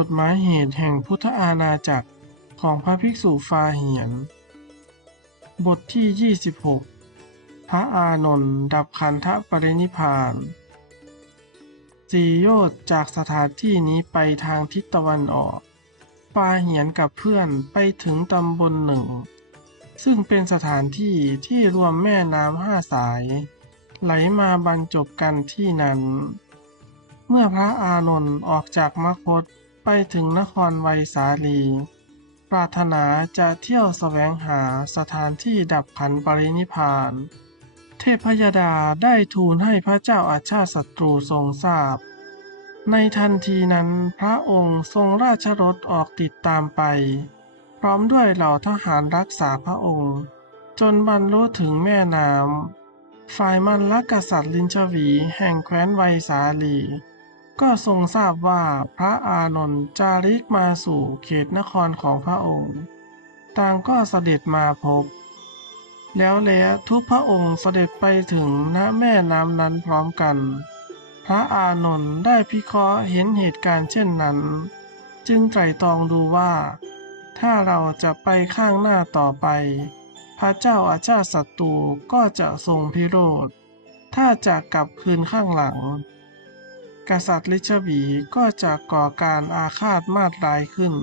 จดหมายเหตุแห่งพุทธอาณาจักรของพระภิกษุฟาเหียน บทที่ 26 พระอานนท์ดับขันธปรินิพานสี่โยชน์จากสถานที่นี้ไปทางทิศตะวันออกฟาเหียนกับเพื่อนไปถึงตำบลหนึ่ง ซึ่งเป็นสถานที่ที่รวมแม่น้ำห้าสาย ไหลมาบรรจบกันที่นั้น เมื่อพระอานนท์ออกจากมคต ไปถึงนครไวยสาลี ปรารถนาจะเที่ยวแสวงหาสถานที่ดับขันปรินิพาน เทพยดาได้ทูลให้พระเจ้าอาชาติศัตรูทรงทราบ ในทันทีนั้นพระองค์ทรงราชรถออกติดตามไป พร้อมด้วยเหล่าทหารรักษาพระองค์ จนบรรลุถึงแม่น้ำฝ่ายมันละกษัตริย์ลินชวีแห่งแคว้นไวสาลี ก็ทรงทราบว่าพระอานนท์จาริกมาสู่เขตนครของพระองค์ ต่างก็เสด็จมาพบ แล้วแล้วทุกพระองค์เสด็จไปถึงณแม่น้ำนั้นพร้อมกัน พระอานนท์ได้พิเคราะห์เห็นเหตุการณ์เช่นนั้น จึงไตร่ตรองดูว่า ถ้าเราจะไปข้างหน้าต่อไป พระเจ้าอาชาติศัตรูก็จะทรงพิโรธ ถ้าจะกลับคืนข้างหลัง กษัตริย์ลิชวีก็จะก่อการอาฆาตมาดร้ายขึ้น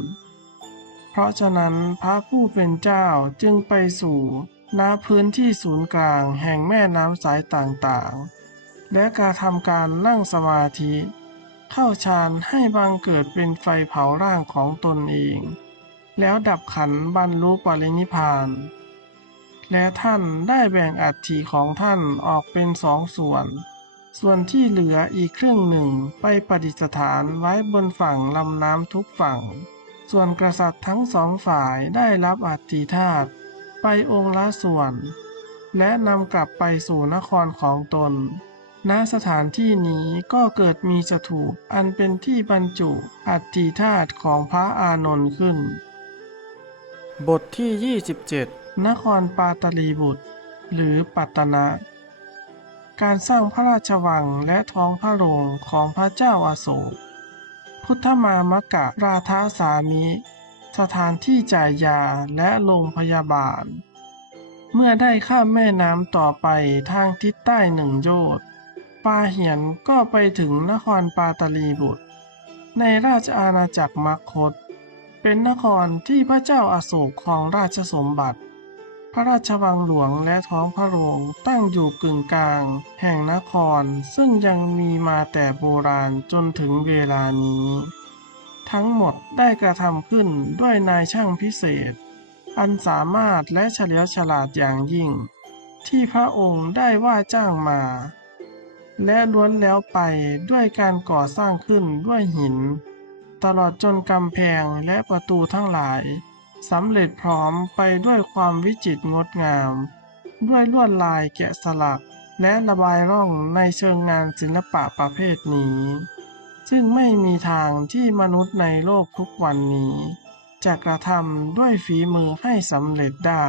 เพราะฉะนั้นพระผู้เป็นเจ้าจึงไปสู่ณพื้นที่ศูนย์กลางแห่งแม่น้ำสายต่างๆ และการทำการนั่งสมาธิ เข้าฌานให้บังเกิดเป็นไฟเผาร่างของตนเอง แล้วดับขันบรรลุปรินิพพาน และท่านได้แบ่งอัฐิของท่านออกเป็นสองส่วน ส่วนที่เหลืออีกครึ่งหนึ่งไปประดิษฐานไว้บนฝั่งลำน้ำทุกฝั่ง ส่วนกษัตริย์ทั้งสองฝ่ายได้รับอัฐิธาตุไปองค์ละส่วน และนำกลับไปสู่นครของตน ณ สถานที่นี้ก็เกิดมีสถูปอันเป็นที่บรรจุอัฐิธาตุของพระอานนท์ขึ้น บทที่ 27 นครปาตลีบุตร หรือปัตตนะ การสร้างพระราชวังและท้องพระโรงของพระเจ้าอาโศก พุทธมามกะราธาสามิ สถานที่จ่ายยาและโรงพยาบาล เมื่อได้ข้ามแม่น้ำต่อไปทางทิศใต้หนึ่งโยชน์ปาเหียนก็ไปถึงนครปาตลีบุตร ในราชอาณาจักรมคต เป็นนครที่พระเจ้าอาโศกครองราชสมบัติ พระราชวังหลวงและท้องพระโรงตั้งอยู่กึ่งกลาง แห่งนครซึ่งยังมีมาแต่โบราณจนถึงเวลานี้ ทั้งหมดได้กระทำขึ้นด้วยนายช่างพิเศษ อันสามารถและเฉลียวฉลาดอย่างยิ่ง ที่พระองค์ได้ว่าจ้างมา และล้วนแล้วไปด้วยการก่อสร้างขึ้นด้วยหิน ตลอดจนกำแพงและประตูทั้งหลาย สำเร็จพร้อมไปด้วยความวิจิตรงดงาม ด้วยลวดลายแกะสลักและระบายร่องในเชิงงานศิลปะประเภทนี้ ซึ่งไม่มีทางที่มนุษย์ในโลกทุกวันนี้ จะกระทำด้วยฝีมือให้สำเร็จได้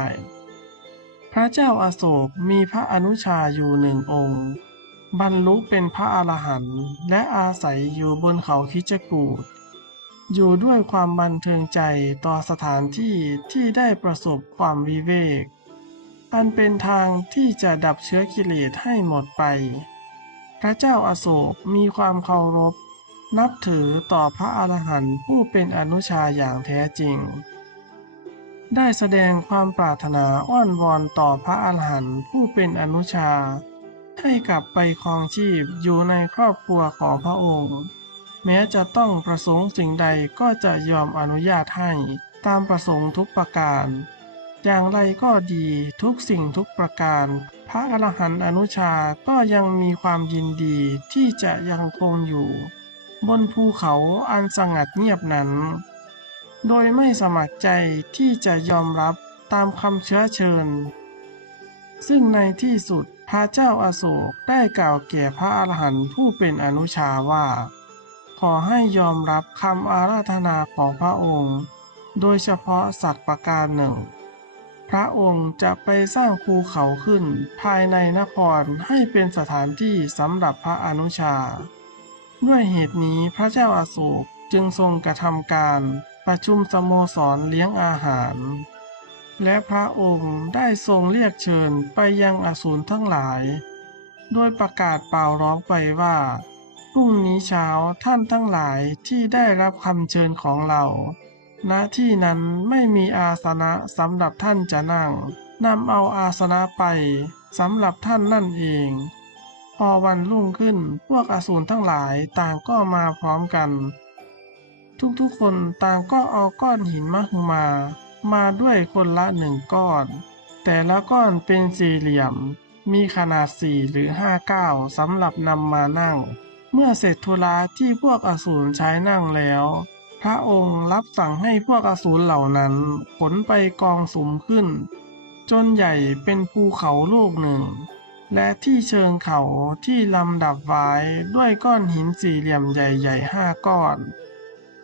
พระเจ้าอาโศกมีพระอนุชาอยู่หนึ่งองค์ บรรลุเป็นพระอรหันต์และอาศัยอยู่บนเขาคิจกูฏ อยู่ด้วยความบันเทิงใจต่อสถานที่ที่ได้ประสบความวิเวก อันเป็นทางที่จะดับเชื้อกิเลสให้หมดไป พระเจ้าอาโศกมีความเคารพ นับถือต่อพระอรหันต์ผู้เป็นอนุชาอย่างแท้จริง ได้แสดงความปรารถนาอ้อนวอนต่อพระอรหันต์ผู้เป็นอนุชา ให้กลับไปครองชีพอยู่ในครอบครัวของพระองค์ แม้จะต้องประสงค์สิ่งใดก็จะยอมอนุญาตให้ ตามประสงค์ทุกประการ อย่างไรก็ดีทุกสิ่งทุกประการ พระอรหันต์อนุชาก็ยังมีความยินดีที่จะยังคงอยู่ บนภูเขาอันสงัดเงียบนั้น โดยไม่สมัครใจที่จะยอมรับตามคำเชื้อเชิญ ซึ่งในที่สุดพระเจ้าอาโศกได้กล่าวแก่พระอรหันต์ผู้เป็นอนุชาว่า ขอให้ยอมรับคำอาราธนาของพระองค์ โดยเฉพาะสักประการหนึ่ง พระองค์จะไปสร้างภูเขาขึ้นภายในนครให้เป็นสถานที่สำหรับพระอนุชา ด้วยเหตุนี้พระเจ้าอาโศกจึงทรงกระทำการประชุมสโมสรเลี้ยงอาหาร และพระองค์ได้ทรงเรียกเชิญไปยังอสูรทั้งหลายโดยประกาศเป่าร้องไปว่า รุ่งนี้เช้าท่านทั้งหลายที่ได้รับคำเชิญของเรา ณ ที่นั้นไม่มีอาสนะสำหรับท่านจะนั่ง นำเอาอาสนะไปสำหรับท่านนั่นเอง พอวันรุ่งขึ้นพวกอสูรทั้งหลายต่างก็มาพร้อมกัน ทุกๆคนต่างก็เอาก้อนหินมหึมา มาด้วยคนละหนึ่งก้อน แต่ละก้อนเป็นสี่เหลี่ยม มีขนาดสี่หรือห้าเก้าสำหรับนำมานั่ง เมื่อเสร็จธุระที่พวกอสูรใช้นั่งแล้ว พระองค์รับสั่งให้พวกอสูรเหล่านั้นขนไปกองสุมขึ้น จนใหญ่เป็นภูเขาลูกหนึ่ง และที่เชิงเขาที่ลำดับไว้ด้วยก้อนหินสี่เหลี่ยมใหญ่ๆห้าก้อน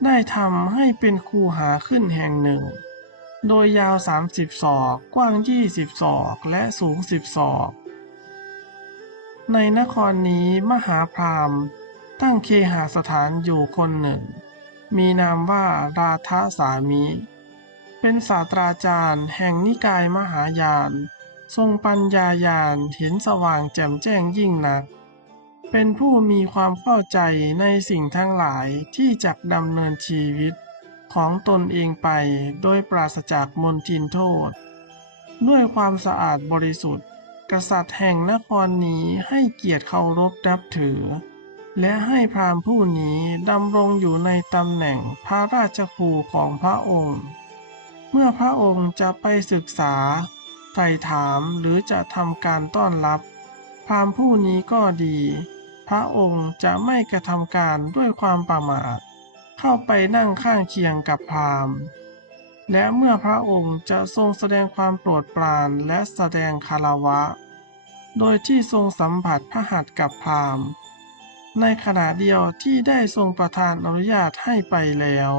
ได้ทำให้เป็นคูหาขึ้นแห่งหนึ่ง โดยยาว 30 ศอก กว้าง 20 ศอก และสูง 10 ศอก ในนครนี้มหาพราหมณ์ ตั้งเคหสถานอยู่คนหนึ่ง มีนามว่าราธาสามิ เป็นศาสตราจารย์แห่งนิกายมหายาน ทรงปัญญายานเห็นสว่างแจ่มแจ้งยิ่งนัก เป็นผู้มีความเข้าใจในสิ่งทั้งหลายที่จักดำเนินชีวิตของตนเองไปโดยปราศจากมนทินโทษ ด้วยความสะอาดบริสุทธิ์ กษัตริย์แห่งนครนี้ให้เกียรติเคารพนับถือ และให้พราหมณ์ผู้นี้ดำรงอยู่ในตำแหน่งพระราชครูของพระองค์ เมื่อพระองค์จะไปศึกษาไต่ถามหรือจะทำการต้อนรับ พราหมณ์ผู้นี้ก็ดี พระองค์จะไม่กระทำการด้วยความประมาทเข้าไปนั่งข้างเคียงกับพราหมณ์ และเมื่อพระองค์จะทรงแสดงความโปรดปรานและแสดงคารวะ โดยที่ทรงสัมผัสพระหัตถ์กับพราหมณ์ ในขณะเดียวที่ได้ทรงประทานอนุญาตให้ไปแล้ว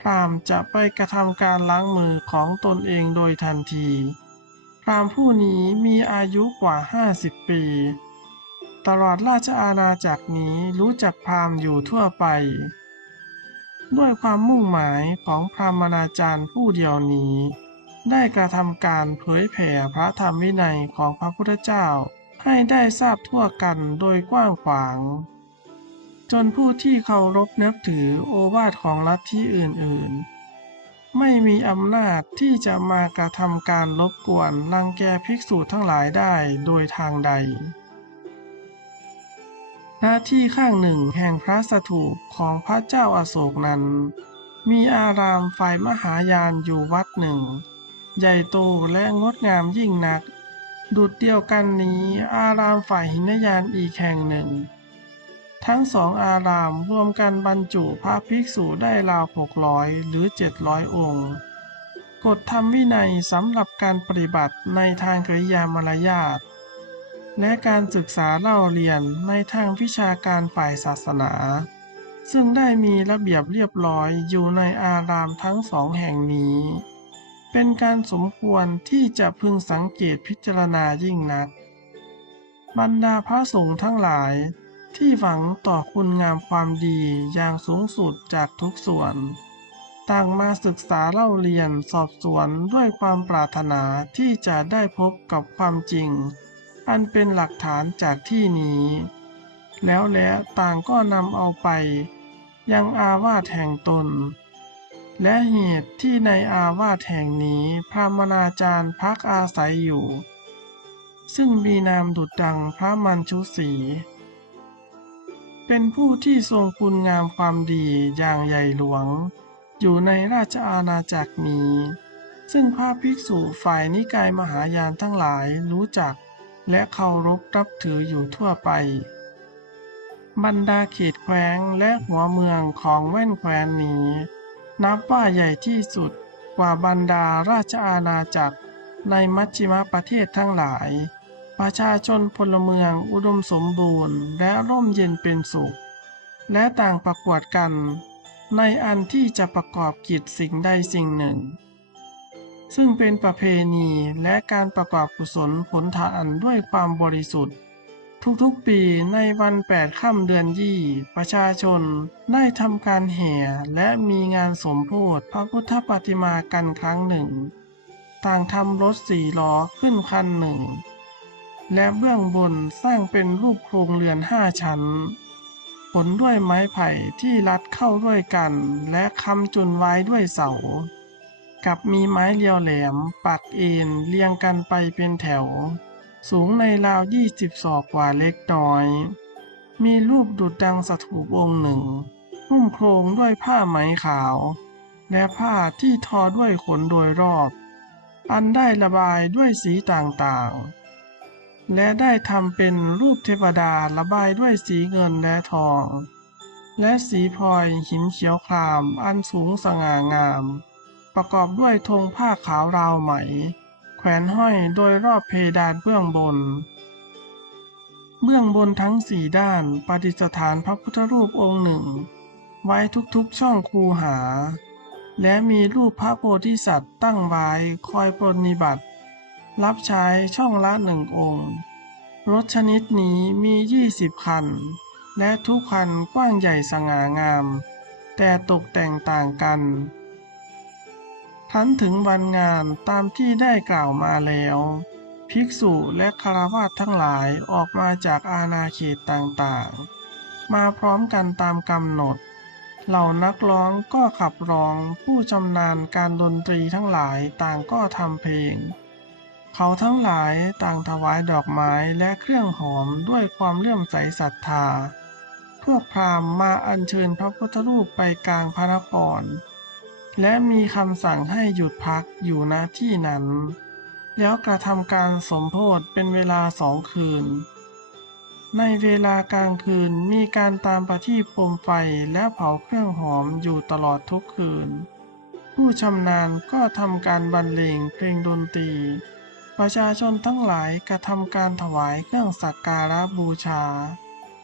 พราหมณ์จะไปกระทำการล้างมือของตนเองโดยทันที พราหมณ์ผู้นี้มีอายุกว่า 50 ปี ตลอดราชอาณาจักรนี้รู้จักพราหมณ์อยู่ทั่วไป ด้วยความมุ่งหมายของพราหมณาจารย์ผู้เดียวนี้ ได้กระทำการเผยแผ่พระธรรมวินัยของพระพุทธเจ้า ให้ได้ทราบทั่วกันโดยกว้างขวาง จนผู้ที่เคารพนับถือโอวาทของลัทธิอื่นๆ ไม่มีอำนาจที่จะมากระทำการรบกวนรังแกภิกษุทั้งหลายได้โดยทางใด หน้าที่ข้างหนึ่งแห่งพระสถูปของพระเจ้าอาโศกนั้น มีอารามฝ่ายมหายานอยู่วัดหนึ่ง ใหญ่โตและงดงามยิ่งนัก ดุดเดียวกันนี้อารามฝ่ายหินยานอีกแห่งหนึ่ง ทั้งสองอารามรวมกันบรรจุพระภิกษุได้ราวหกร้อยหรือเจ็ดร้อยองค์กฎธรรมวินัยสำหรับการปฏิบัติในทางกริยามารยาท และการศึกษาเล่าเรียนในทางวิชาการฝ่ายศาสนา ซึ่งได้มีระเบียบเรียบร้อยอยู่ในอารามทั้งสองแห่งนี้ เป็นการสมควรที่จะพึงสังเกตพิจารณายิ่งนัก บรรดาพระสงฆ์ทั้งหลายที่หวังต่อคุณงามความดีอย่างสูงสุดจากทุกส่วน ต่างมาศึกษาเล่าเรียนสอบสวนด้วยความปรารถนาที่จะได้พบกับความจริง อันเป็นหลักฐานจากที่นี้ แล้วและต่างก็นำเอาไป ยังอาวาสแห่งตน และเหตุที่ในอาวาสแห่งนี้พระมนาจารย์พักอาศัยอยู่ ซึ่งมีนามดุจดังพระมันชุสี เป็นผู้ที่ทรงคุณงามความดีอย่างใหญ่หลวง อยู่ในราชอาณาจักรนี้ซึ่งพระภิกษุฝ่ายนิกายมหายานทั้งหลายรู้จัก และเคารพนับถืออยู่ทั่วไป บรรดาเขตแคว้งและหัวเมืองของแว่นแคว้นนี้ นับว่าใหญ่ที่สุดกว่าบรรดาราชอาณาจักรในมัชชิมประเทศทั้งหลาย ประชาชนพลเมืองอุดมสมบูรณ์ และร่มเย็นเป็นสุข และต่างประกวดกัน ในอันที่จะประกอบกิจสิ่งใดสิ่งหนึ่ง ซึ่งเป็นประเพณีและการประกอบกุศลผลทานด้วยความบริสุทธิ์ ทุกๆปีในวันแปดค่ำเดือนยี่ ประชาชนได้ทำการแห่และมีงานสมโพธิพระพุทธปฏิมากันครั้งหนึ่ง ต่างทำรถสี่ล้อขึ้นคันหนึ่ง และเบื้องบนสร้างเป็นรูปโครงเรือนห้าชั้นผลด้วยไม้ไผ่ที่รัดเข้าด้วยกัน และค้ำจุนไว้ด้วยเสา กับมีไม้เรียวแหลม ปักเอ็นเรียงกันไปเป็นแถว สูงในราวยี่สิบศอกกว่าเล็กน้อย มีรูปดุดดังสถูปองค์หนึ่ง หุ้มโครงด้วยผ้าไหมขาว และผ้าที่ทอด้วยขนโดยรอบ อันได้ระบายด้วยสีต่างๆ และได้ทำเป็นรูปเทวดาระบายด้วยสีเงินและทอง และสีพลอยหินเขียวครามอันสูงสง่างาม ประกอบด้วยธงผ้าขาวราวไหม แขวนห้อยโดยรอบเพดานเบื้องบน เบื้องบนทั้งสี่ด้านประดิษฐานพระพุทธรูปองค์หนึ่ง ไว้ทุกๆช่องคูหา และมีรูปพระโพธิสัตว์ตั้งไว้คอยปรนนิบัติ รับใช้ช่องละหนึ่งองค์ รถชนิดนี้มียี่สิบคัน และทุกคันกว้างใหญ่สง่างาม แต่ตกแต่งต่างกัน ทันถึงวันงานตามที่ได้กล่าวมาแล้ว ภิกษุและคารวาสทั้งหลายออกมาจากอาณาเขตต่างๆ มาพร้อมกันตามกำหนด เหล่านักร้องก็ขับร้องผู้ชำนาญการดนตรีทั้งหลายต่างก็ทำเพลง เขาทั้งหลายต่างถวายดอกไม้และเครื่องหอมด้วยความเลื่อมใสศรัทธา พวกพราหมณ์มาอัญเชิญพระพุทธรูปไปกลางพระนคร และมีคำสั่งให้หยุดพักอยู่ณที่นั้น แล้วกระทำการสมโพธเป็นเวลาสองคืน ในเวลากลางคืนมีการตามประทีปโคมไฟและเผาเครื่องหอมอยู่ตลอดทุกคืน ผู้ชำนาญก็ทำการบรรเลงเพลงดนตรี ประชาชนทั้งหลายกระทำการถวายเครื่องสักการะบูชา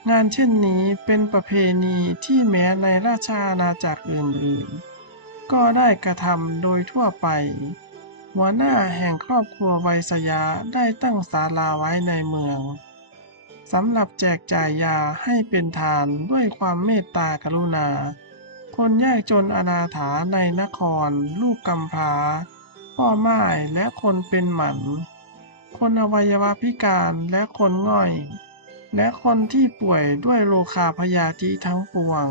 งานเช่นนี้เป็นประเพณีที่แม้ในราชอาณาจักรอื่นๆ ก็ได้กระทำโดยทั่วไป หัวหน้าแห่งครอบครัวไวยสยาได้ตั้งศาลาไว้ในเมืองสำหรับแจกจ่ายยาให้เป็นทานด้วยความเมตตากรุณา คนยากจนอนาถาในนคร ลูกกำพร้า พ่อไม้และคนเป็นหมัน คนอวัยวะพิการและคนง่อย และคนที่ป่วยด้วยโรคาพยาธิทั้งปวง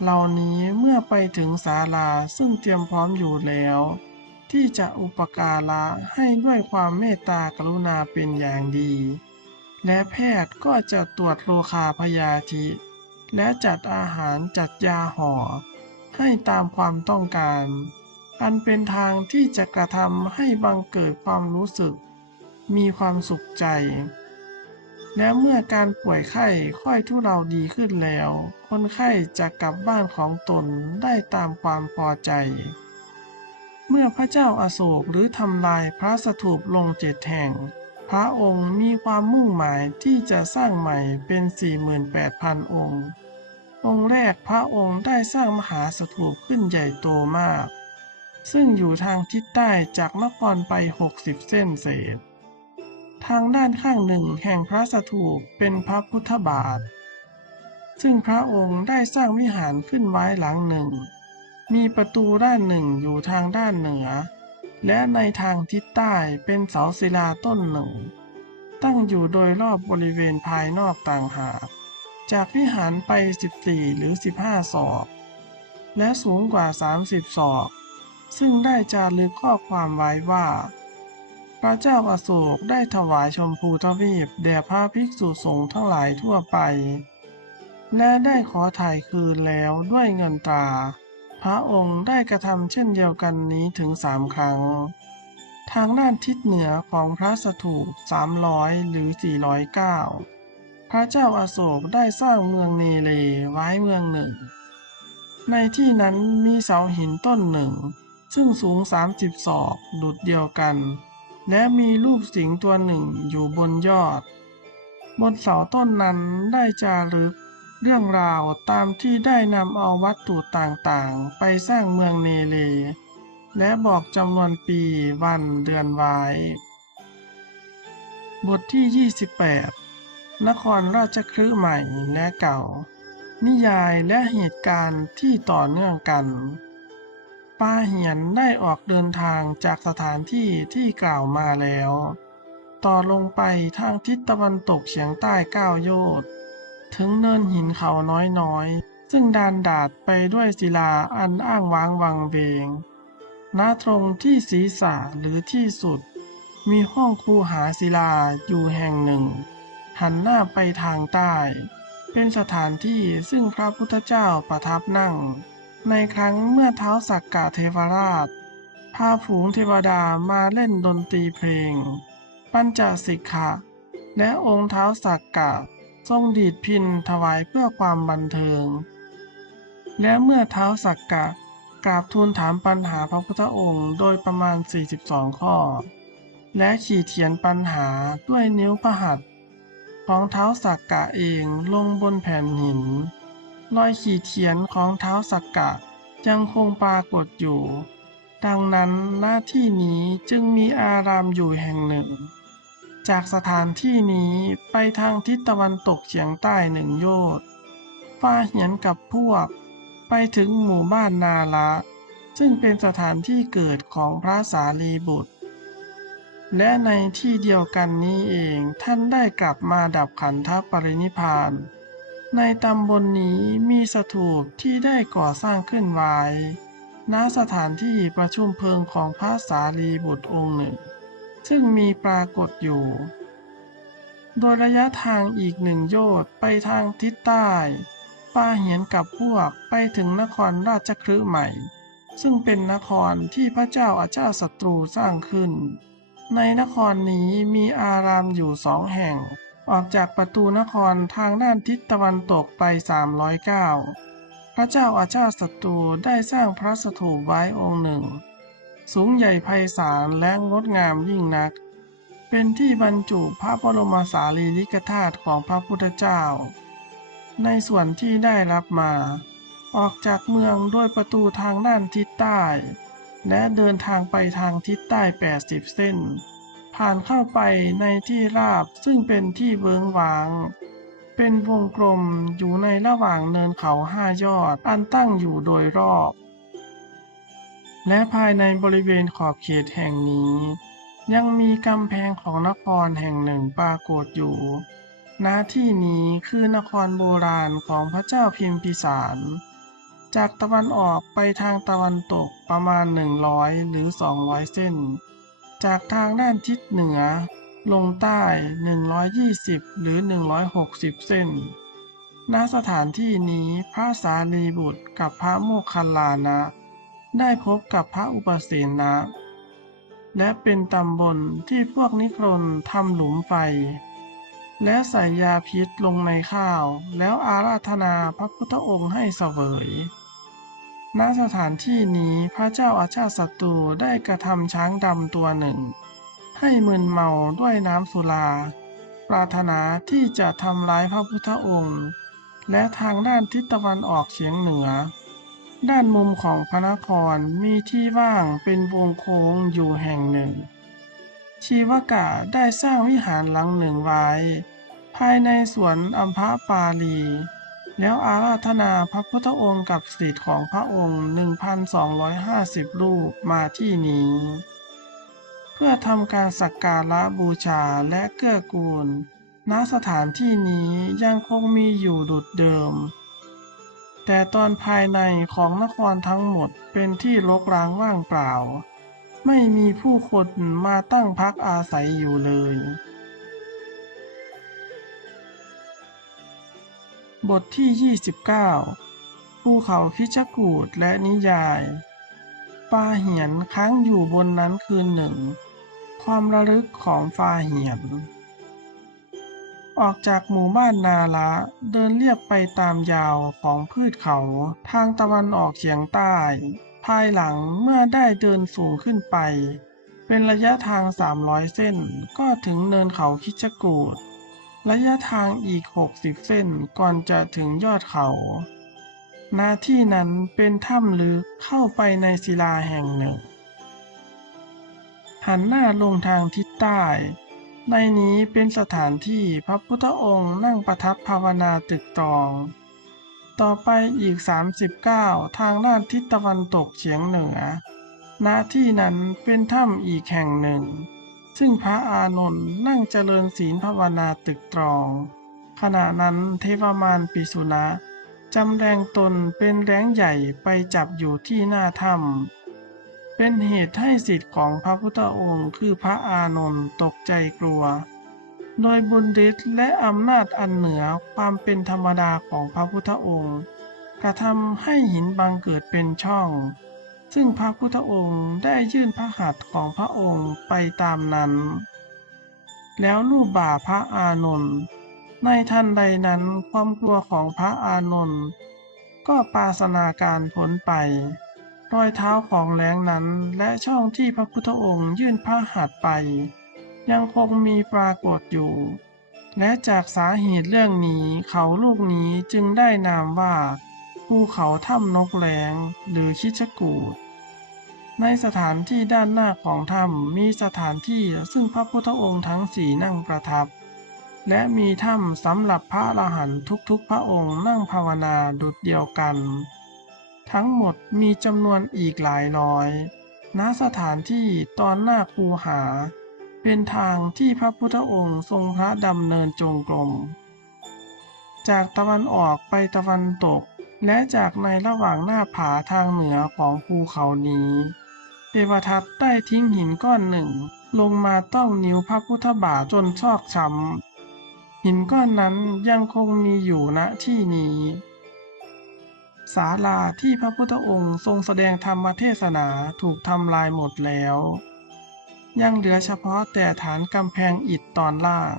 เหล่านี้เมื่อไปถึงศาลาซึ่งเตรียมพร้อมอยู่แล้ว ที่จะอุปการะให้ด้วยความเมตตากรุณาเป็นอย่างดี และแพทย์ก็จะตรวจโรคาพยาธิ และจัดอาหารจัดยาห่อ ให้ตามความต้องการ อันเป็นทางที่จะกระทำให้บังเกิดความรู้สึก มีความสุขใจ และเมื่อการป่วยไข้ค่อยทุเราดีขึ้นแล้ว คนไข้จะกลับบ้านของตนได้ตามความพอใจ เมื่อพระเจ้าอาโศกหรือทำลายพระสถูปลงเจ็ดแห่ง พระองค์มีความมุ่งหมายที่จะสร้างใหม่เป็น 48,000 องค์ องค์แรกพระองค์ได้สร้างมหาสถูปขึ้นใหญ่โตมาก ซึ่งอยู่ทางทิศใต้จากนครไป 60 เส้นเศษ ทางด้านข้างหนึ่งแห่งพระสถูปเป็นพระพุทธบาท ซึ่งพระองค์ได้สร้างวิหารขึ้นไว้หลังหนึ่ง มีประตูด้านหนึ่งอยู่ทางด้านเหนือ และในทางทิศใต้เป็นเสาศิลาต้นหนึ่ง ตั้งอยู่โดยรอบบริเวณภายนอกต่างหากจากวิหารไป 14 หรือ 15 ศอก และสูงกว่า 30 ศอก ซึ่งได้จารึกข้อความไว้ว่า พระเจ้าอโศกได้ถวายชมพูทวีปแด่พระภิกษุสงฆ์ทั้งหลายทั่วไป และได้ขอถ่ายคืนแล้วด้วยเงินตราพระองค์ได้กระทำเช่นเดียวกันนี้ถึงสามครั้ง ทางด้านทิศเหนือของพระสถูป300 หรือ 409 พระเจ้าอาโศกได้สร้างเมืองเนเลไว้เมืองหนึ่ง ในที่นั้นมีเสาหินต้นหนึ่ง ซึ่งสูง 30 ศอกดุดเดียวกัน และมีรูปสิงห์ตัวหนึ่งอยู่บนยอด บนเสาต้นนั้นได้จารึก เรื่องราวตามที่ได้นำเอาวัตถุต่างๆ ไปสร้างเมืองเนเล และบอกจำนวนปีวันเดือนไว้ บทที่ 28 นครราชคฤห์ใหม่และเก่า นิยายและเหตุการณ์ที่ต่อเนื่องกัน ปาเหียนได้ออกเดินทางจากสถานที่ที่กล่าวมาแล้ว ต่อลงไปทางทิศตะวันตกเฉียงใต้ก้าโยชน์ถึงเนินหินเขาน้อยๆ ซึ่งดานดาดไปด้วยศิลาอันอ้างว้างวังเวงณตรงที่ศีรษะหรือที่สุด มีห้องคูหาศิลาอยู่แห่งหนึ่ง หันหน้าไปทางใต้ เป็นสถานที่ซึ่งพระพุทธเจ้าประทับนั่ง ในครั้งเมื่อเท้าสักกะเทวราชพาฝูงเทวดามาเล่นดนตรีเพลง ปัญจสิกขะ และองค์เท้าสักกะทรงดีดพินถวายเพื่อความบันเทิง และเมื่อเท้าสักกะกราบทูลถามปัญหาพระพุทธองค์โดยประมาณ 42 ข้อ และขีดเขียนปัญหาด้วยนิ้วพหัตถ์ของเท้าสักกะเองลงบนแผ่นหิน รอยขีดเขียนของเท้าสักกะยังคงปรากฏอยู่ ดังนั้นหน้าที่นี้จึงมีอารามอยู่แห่งหนึ่ง จากสถานที่นี้ไปทางทิศตะวันตกเฉียงใต้หนึ่งโยชน์ฟ้าเหียนกับพวก ไปถึงหมู่บ้านนาละ ซึ่งเป็นสถานที่เกิดของพระสารีบุตร และในที่เดียวกันนี้เองท่านได้กลับมาดับขันธปรินิพพาน ในตำบลนนี้มีสถูปที่ได้ก่อสร้างขึ้นไว้ ณ สถานที่ประชุมเพลิงของพระสารีบุตรองค์หนึ่ง ซึ่งมีปรากฏอยู่ โดยระยะทางอีกหนึ่งโยชน์ไปทางทิศใต้ป้าเหียนกับพวกไปถึงนครราชคฤห์ใหม่ ซึ่งเป็นนครที่พระเจ้าอาชาติศัตรูสร้างขึ้น ในนครนี้มีอารามอยู่สองแห่ง ออกจากประตูนครทางด้านทิศตะวันตกไป 309 พระเจ้าอาชาติศัตรูได้สร้างพระสถูปไว้องค์หนึ่ง สูงใหญ่ไพศาลและงดงามยิ่งนัก เป็นที่บรรจุพระบรมสารีริกธาตุของพระพุทธเจ้า ในส่วนที่ได้รับมา ออกจากเมืองด้วยประตูทางด้านทิศใต้ และเดินทางไปทางทิศใต้ 80 เส้น ผ่านเข้าไปในที่ราบซึ่งเป็นที่เวิ้งวาง เป็นวงกลมอยู่ในระหว่างเนินเขาห้ายอดอันตั้งอยู่โดยรอบ และภายในบริเวณขอบเขตแห่งนี้ ยังมีกำแพงของนครแห่งหนึ่งปรากฏอยู่ณที่นี้คือนครโบราณของพระเจ้าพิมพิสาร จากตะวันออกไปทางตะวันตกประมาณ 100 หรือ 200 เส้น จากทางด้านทิศเหนือ ลงใต้ 120 หรือ 160 เส้น ณ สถานที่นี้พระสารีบุตรกับพระโมคคัลลานะ ได้พบกับพระอุปเสนะ และเป็นตำบลที่พวกนิครนทำหลุมไฟ และใส่ยาพิษลงในข้าว แล้วอาราธนาพระพุทธองค์ให้เสวย ณสถานที่นี้พระเจ้าอาชาติศัตรูได้กระทำช้างดำตัวหนึ่ง ให้มึนเมาด้วยน้ำสุรา ปรารถนาที่จะทำร้ายพระพุทธองค์ และทางด้านทิศตะวันออกเฉียงเหนือ ด้านมุมของพระนครมีที่ว่างเป็นวงโค้งอยู่แห่งหนึ่ง ชีวกะได้สร้างวิหารหลังหนึ่งไว้ ภายในสวนอัมพปาลี แล้วอาราธนาพระพุทธองค์กับสิทธิ์ของพระองค์ 1,250 รูปมาที่นี้ เพื่อทำการสักการะบูชาและเกื้อกูล ณสถานที่นี้ยังคงมีอยู่ดุดเดิม แต่ตอนภายในของนครทั้งหมดเป็นที่รกร้างว่างเปล่า ไม่มีผู้คนมาตั้งพักอาศัยอยู่เลย บทที่ 29 ภูเขาคิชกูดและนิยาย ฟาเหียนค้างอยู่บนนั้นคืนหนึ่ง ความระลึกของฟาเหียน ออกจากหมู่บ้านนาละเดินเลียบไปตามยาวของพืชเขาทางตะวันออกเฉียงใต้ ภายหลังเมื่อได้เดินสูงขึ้นไป เป็นระยะทาง 300 เส้นก็ถึงเนินเขาคิชกูด ระยะทางอีก 60 เส้นก่อนจะถึงยอดเขานาที่นั้นเป็นถ้ำลึกเข้าไปในศิลาแห่งหนึ่ง หันหน้าลงทางทิศใต้ ในนี้เป็นสถานที่พระพุทธองค์นั่งประทับภาวนาตึกตอง ต่อไปอีก 39 ทางด้านทิศตะวันตกเฉียงเหนือ ณ ที่นั้นเป็นถ้ำอีกแห่งหนึ่ง ซึ่งพระอานนท์นั่งเจริญศีลภาวนาตึกตรอง ขณะนั้นเทวมารปิสุนะจำแรงตนเป็นแรงใหญ่ไปจับอยู่ที่หน้าถ้ำเป็นเหตุให้สิทธิ์ของพระพุทธองค์คือพระอานนท์ตกใจกลัว โดยบุญฤทธิ์และอำนาจอันเหนือความเป็นธรรมดาของพระพุทธองค์ กระทำให้หินบังเกิดเป็นช่อง ซึ่งพระพุทธองค์ได้ยื่นพระหัตถ์ของพระองค์ไปตามนั้น แล้วรูปบ่าพระอานนท์ในทันใดนั้นความกลัวของพระอานนท์ก็ปราศนาการพ้นไป รอยเท้าของแรงนั้นและช่องที่พระพุทธองค์ยื่นพระหัตถ์ไป ยังคงมีปรากฏอยู่ และจากสาเหตุเรื่องนี้เขาลูกนี้จึงได้นามว่า ภูเขาถ้ำนกแหลงหรือคิชกูดในสถานที่ด้านหน้าของถ้ำมีสถานที่ซึ่งพระพุทธองค์ทั้งสี่นั่งประทับ และมีถ้ำสำหรับพระอรหันต์ทุกๆ พระองค์นั่งภาวนาดุจเดียวกัน ทั้งหมดมีจำนวนอีกหลายร้อย ณสถานที่ตอนหน้าคูหา เป็นทางที่พระพุทธองค์ทรงพระดำเนินจงกรม จากตะวันออกไปตะวันตก และจากในระหว่างหน้าผาทางเหนือของภูเขานี้เทวทัตได้ทิ้งหินก้อนหนึ่ง ลงมาต้องนิ้วพระพุทธบาทจนชอกช้ำหินก้อนนั้นยังคงมีอยู่ณที่นี้ศาลาที่พระพุทธองค์ทรงแสดงธรรมเทศนาถูกทำลายหมดแล้ว ยังเหลือเฉพาะแต่ฐานกำแพงอิฐตอนล่าง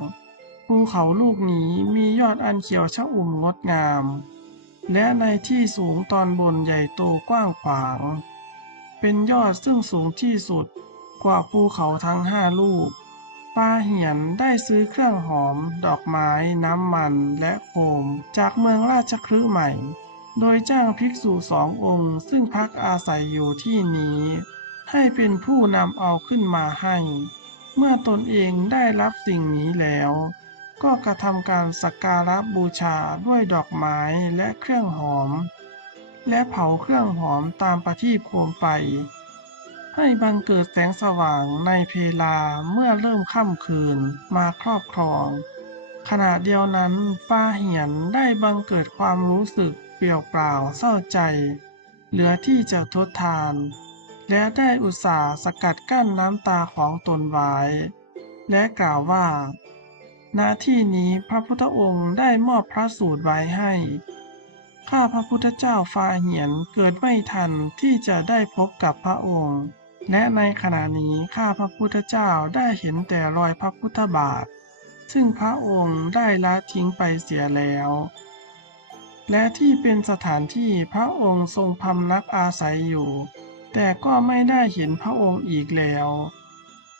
ภูเขาลูกนี้มียอดอันเขียวชะอุ่มงดงาม และในที่สูงตอนบนใหญ่โตกว้างขวาง เป็นยอดซึ่งสูงที่สุดกว่าภูเขาทั้งห้าลูกปาเหียนได้ซื้อเครื่องหอม ดอกไม้ น้ำมัน และโคม จากเมืองราชคฤห์ใหม่ โดยจ้างภิกษุสององค์ซึ่งพักอาศัยอยู่ที่นี้ ให้เป็นผู้นำเอาขึ้นมาให้ เมื่อตนเองได้รับสิ่งนี้แล้ว ก็กระทำการสักการะบูชาด้วยดอกไม้และเครื่องหอม และเผาเครื่องหอมตามประทีปโคมไฟ ให้บังเกิดแสงสว่างในเพลาเมื่อเริ่มค่ำคืนมาครอบครอง ขณะเดียวนั้นฟ้าเหียนได้บังเกิดความรู้สึกเปลี่ยวเปล่าเศร้าใจ เหลือที่จะทดทาน และได้อุตส่าห์สกัดกั้นน้ำตาของตนไว้ และกล่าวว่า ณที่นี้พระพุทธองค์ได้มอบพระสูตรไว้ให้ ข้าพระพุทธเจ้าฟาเหียนเกิดไม่ทันที่จะได้พบกับพระองค์ และในขณะนี้ข้าพระพุทธเจ้าได้เห็นแต่รอยพระพุทธบาท ซึ่งพระองค์ได้ละทิ้งไปเสียแล้ว และที่เป็นสถานที่พระองค์ทรงพำนักอาศัยอยู่ แต่ก็ไม่ได้เห็นพระองค์อีกแล้ว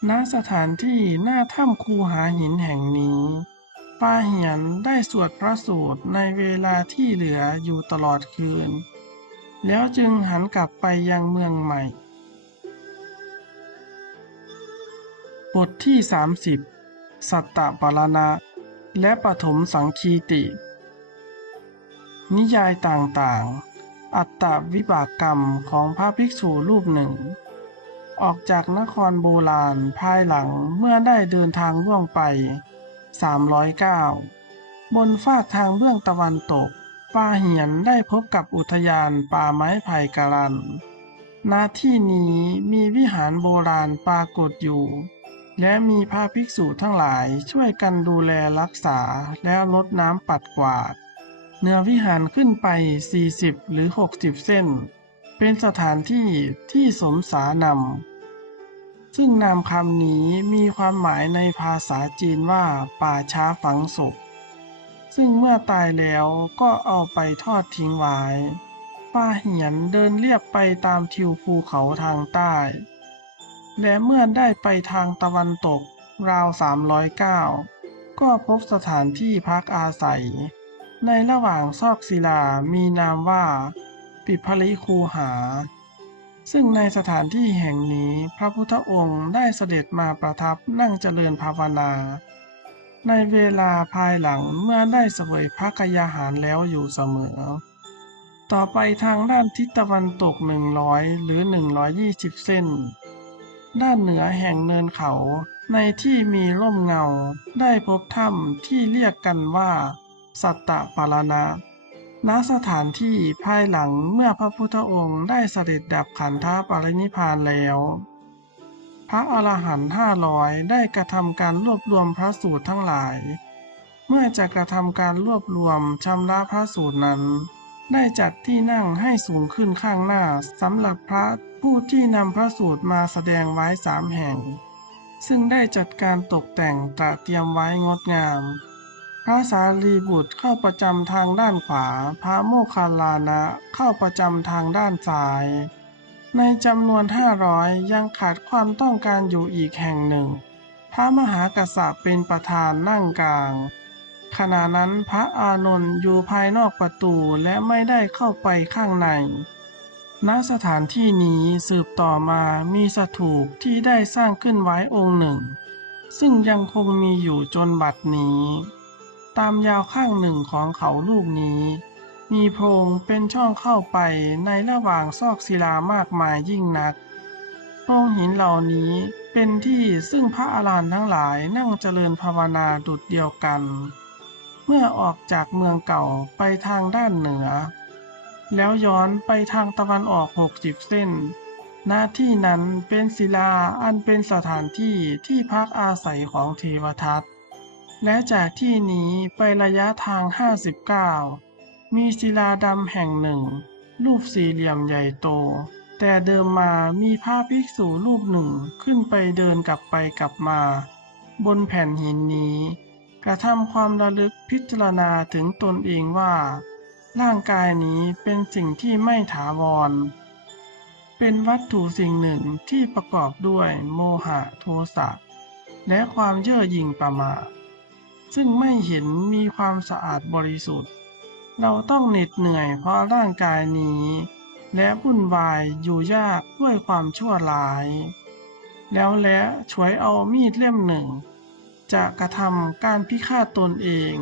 ณสถานที่หน้าถ้ำคูหาหินแห่งนี้ปาเหียนได้สวดพระสูตรในเวลาที่เหลืออยู่ตลอดคืน แล้วจึงหันกลับไปยังเมืองใหม่ บทที่ 30 สัตตปรณะ และปฐมสังคีติ นิยายต่างๆ อัตตวิบากกรรมของพระภิกษุรูปหนึ่ง ออกจากนครโบราณภายหลังเมื่อได้เดินทางล่วงไป 309 บนฟากทางเบื้องตะวันตกป้าเหียนได้พบกับอุทยานป่าไม้ไผ่กาลันณที่นี้มีวิหารโบราณปรากฏอยู่ และมีพระภิกษุทั้งหลายช่วยกันดูแลรักษาและลดน้ำปัดกวาด เนื้อวิหารขึ้นไป 40 หรือ 60 เส้น เป็นสถานที่ที่สมสานำซึ่งนามคำนี้มีความหมายในภาษาจีนว่าป่าช้าฝังศพ ซึ่งเมื่อตายแล้วก็เอาไปทอดทิ้งไว้ ป้าเหียนเดินเรียบไปตามทิวภูเขาทางใต้ และเมื่อได้ไปทางตะวันตกราว 309 ก็พบสถานที่พักอาศัย ในระหว่างซอกศิลามีนามว่า ปิพลิคูหา ซึ่งในสถานที่แห่งนี้พระพุทธองค์ได้เสด็จมาประทับนั่งเจริญภาวนา ในเวลาภายหลังเมื่อได้เสวยพระกยาหารแล้วอยู่เสมอ ต่อไปทางด้านทิศตะวันตก 100 หรือ 120 เส้น ด้านเหนือแห่งเนินเขาในที่มีร่มเงาได้พบถ้ำที่เรียกกันว่า สัตตปารณะ ณสถานที่ภายหลังเมื่อพระพุทธองค์ได้เสด็จดับขันธปรินิพพานแล้ว พระอรหันต์ห้าร้อยได้กระทำการรวบรวมพระสูตรทั้งหลาย เมื่อจะกระทำการรวบรวมชำระพระสูตรนั้น ได้จัดที่นั่งให้สูงขึ้นข้างหน้าสำหรับพระผู้ที่นำพระสูตรมาแสดงไว้สามแห่ง ซึ่งได้จัดการตกแต่งตระเตรียมไว้งดงาม พระสารีบุตรเข้าประจำทางด้านขวา พระโมคคัลลานะเข้าประจำทางด้านซ้าย ในจำนวนห้าร้อยยังขาดความต้องการอยู่อีกแห่งหนึ่ง พระมหากษัตริย์เป็นประธานนั่งกลาง ขณะนั้นพระอานนท์อยู่ภายนอกประตูและไม่ได้เข้าไปข้างใน ณ สถานที่นี้สืบต่อมามีสถูปที่ได้สร้างขึ้นไว้องค์หนึ่ง ซึ่งยังคงมีอยู่จนบัดนี้ ตามยาวข้างหนึ่งของเขาลูกนี้ มีโพรงเป็นช่องเข้าไปในระหว่างซอกศิลามากมายยิ่งนักโพรงหินเหล่านี้เป็นที่ซึ่งพระอารหันต์ทั้งหลายนั่งเจริญภาวนาดุจเดียวกัน เมื่อออกจากเมืองเก่าไปทางด้านเหนือ แล้วย้อนไปทางตะวันออกหกสิบเส้นหน้าที่นั้นเป็นศิลาอันเป็นสถานที่ที่พักอาศัยของเทวทัต และจากที่นี้ไประยะทาง 59 มีศิลาดำแห่งหนึ่ง รูปสี่เหลี่ยมใหญ่โต แต่เดิมมามีพระภิกษุรูปหนึ่งขึ้นไปเดินกลับไปกลับมา บนแผ่นหินนี้ กระทำความระลึกพิจารณาถึงตนเองว่า ร่างกายนี้เป็นสิ่งที่ไม่ถาวร เป็นวัตถุสิ่งหนึ่งที่ประกอบด้วยโมหะโทสะและความเย่อหยิ่งประมาท ซึ่งไม่เห็นมีความสะอาดบริสุทธิ์ เราต้องเหน็ดเหนื่อยเพราะร่างกายนี้ และวุ่นวายอยู่ยากด้วยความชั่วร้าย แล้วและฉวยเอามีดเล่มหนึ่ง จะกระทำการพิฆาตตนเอง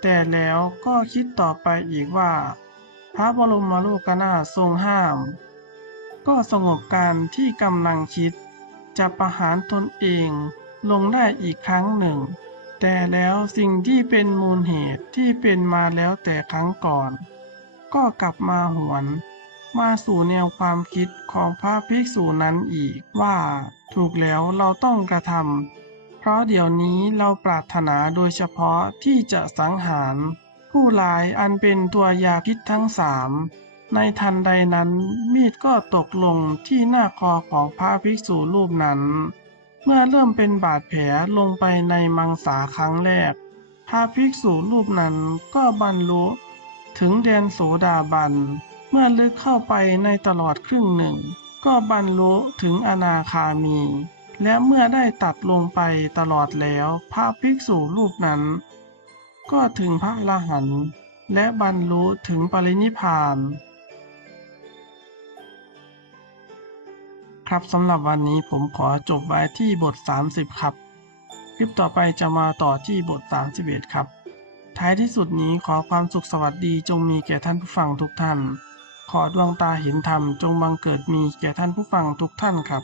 แต่แล้วก็คิดต่อไปอีกว่า พระบรมโลกนาถทรงห้าม ก็สงบการที่กำลังคิด จะประหารตนเองลงได้อีกครั้งหนึ่ง แต่แล้วสิ่งที่เป็นมูลเหตุที่เป็นมาแล้วแต่ครั้งก่อน ก็กลับมาหวน มาสู่แนวความคิดของพระภิกษุนั้นอีกว่า ถูกแล้วเราต้องกระทำเพราะเดี๋ยวนี้เราปรารถนาโดยเฉพาะที่จะสังหาร ผู้ร้ายอันเป็นตัวยาพิษทั้งสามในทันใดนั้นมีดก็ตกลงที่หน้าคอของพระภิกษุรูปนั้น เมื่อเริ่มเป็นบาดแผลลงไปในมังสาครั้งแรก พระภิกษุรูปนั้นก็บรรลุ ถึงแดนโสดาบัน เมื่อลึกเข้าไปในตลอดครึ่งหนึ่ง ก็บรรลุถึงอนาคามี และเมื่อได้ตัดลงไปตลอดแล้ว พระภิกษุรูปนั้น ก็ถึงพระอรหันต์และบรรลุถึงปรินิพพาน ครับสำหรับวันนี้ผมขอจบไว้ที่บท 30 ครับ คลิปต่อไปจะมาต่อที่บท 31 ครับ ท้ายที่สุดนี้ขอความสุขสวัสดีจงมีแก่ท่านผู้ฟังทุกท่าน ขอดวงตาเห็นธรรมจงบังเกิดมีแก่ท่านผู้ฟังทุกท่านครับ